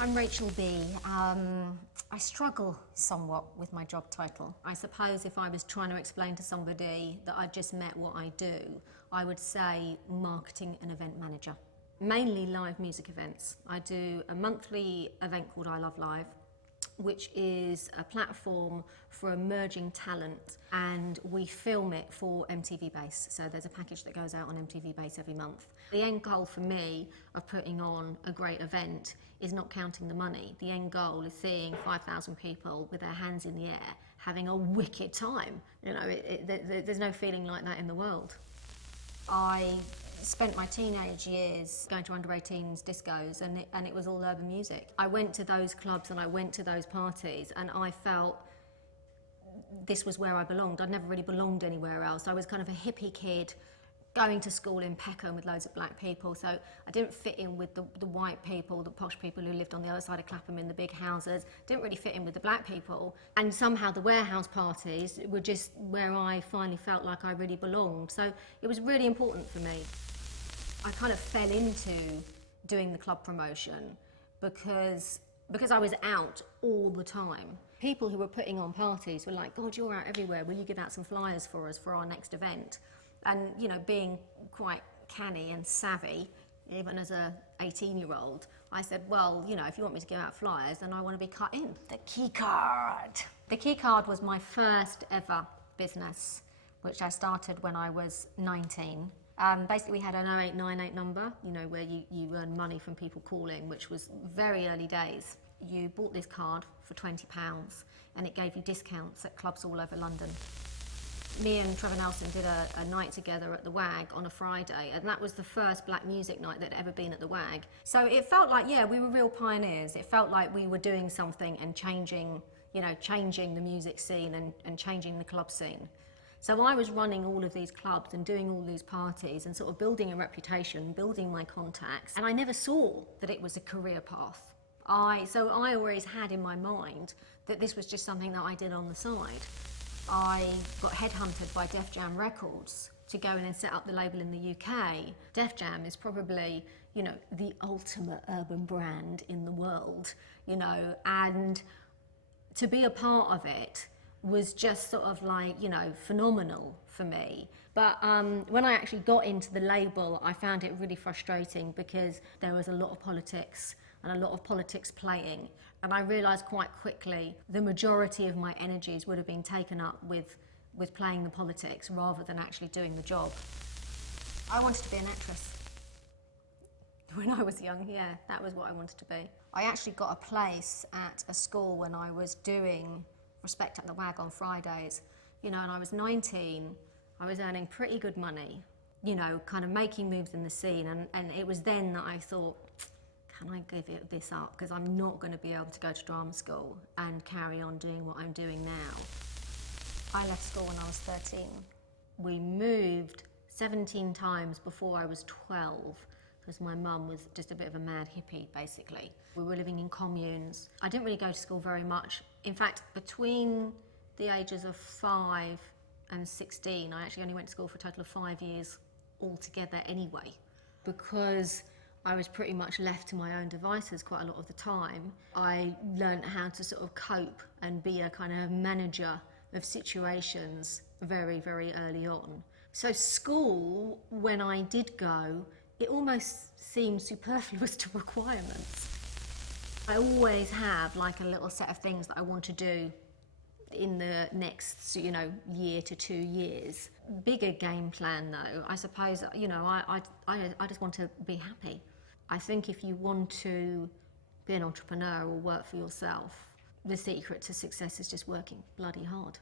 I'm Rachel B. I struggle somewhat with my job title. I suppose if I was trying to explain to somebody that I just met what I do, I would say marketing and event manager. Mainly live music events. I do a monthly event called I Love Live, which is a platform for emerging talent, and we film it for MTV Base. So there's a package that goes out on MTV Base every month. The end goal for me of putting on a great event is not counting the money. The end goal is seeing 5,000 people with their hands in the air having a wicked time. You know, there's no feeling like that in the world. I spent my teenage years going to under-18s discos, and it was all urban music. I went to those clubs and I went to those parties, and I felt this was where I belonged. I'd never really belonged anywhere else. I was kind of a hippie kid going to school in Peckham with loads of black people, so I didn't fit in with the white people, the posh people who lived on the other side of Clapham in the big houses. Didn't really fit in with the black people, and somehow the warehouse parties were just where I finally felt like I really belonged. So it was really important for me. I kind of fell into doing the club promotion because I was out all the time. People who were putting on parties were like, God, you're out everywhere, will you give out some flyers for us for our next event? And, you know, being quite canny and savvy, even as a 18-year-old, I said, well, you know, if you want me to give out flyers, then I want to be cut in. The key card. The key card was my first ever business, which I started when I was 19. Basically, we had an 0898 number, you know, where you earn money from people calling, which was very early days. You bought this card for £20 and it gave you discounts at clubs all over London. Me and Trevor Nelson did a night together at the WAG on a Friday, and that was the first black music night that had ever been at the WAG. So it felt like, yeah, we were real pioneers. It felt like we were doing something and changing, you know, changing the music scene and changing the club scene. So I was running all of these clubs and doing all these parties and sort of building a reputation, building my contacts, and I never saw that it was a career path. So I always had in my mind that this was just something that I did on the side. I got headhunted by Def Jam Records to go in and set up the label in the UK. Def Jam is probably, you know, the ultimate urban brand in the world, you know, and to be a part of it was just sort of like, you know, phenomenal for me. But when I actually got into the label, I found it really frustrating because there was a lot of politics and a lot of politics playing. And I realised quite quickly the majority of my energies would have been taken up with playing the politics rather than actually doing the job. I wanted to be an actress. When I was young, yeah, that was what I wanted to be. I actually got a place at a school when I was doing Respect at the WAG on Fridays, you know, and I was 19, I was earning pretty good money, you know, kind of making moves in the scene, and it was then that I thought, can I give this up? Because I'm not going to be able to go to drama school and carry on doing what I'm doing now. I left school when I was 13. We moved 17 times before I was 12, because my mum was just a bit of a mad hippie, basically. We were living in communes. I didn't really go to school very much. In fact, between the ages of 5 and 16, I actually only went to school for a total of 5 years altogether anyway, because I was pretty much left to my own devices quite a lot of the time. I learned how to sort of cope and be a kind of manager of situations very, very early on. So school, when I did go, it almost seemed superfluous to requirements. I always have like a little set of things that I want to do in the next, you know, year to 2 years. Bigger game plan though, I suppose, you know, I just want to be happy. I think if you want to be an entrepreneur or work for yourself, the secret to success is just working bloody hard.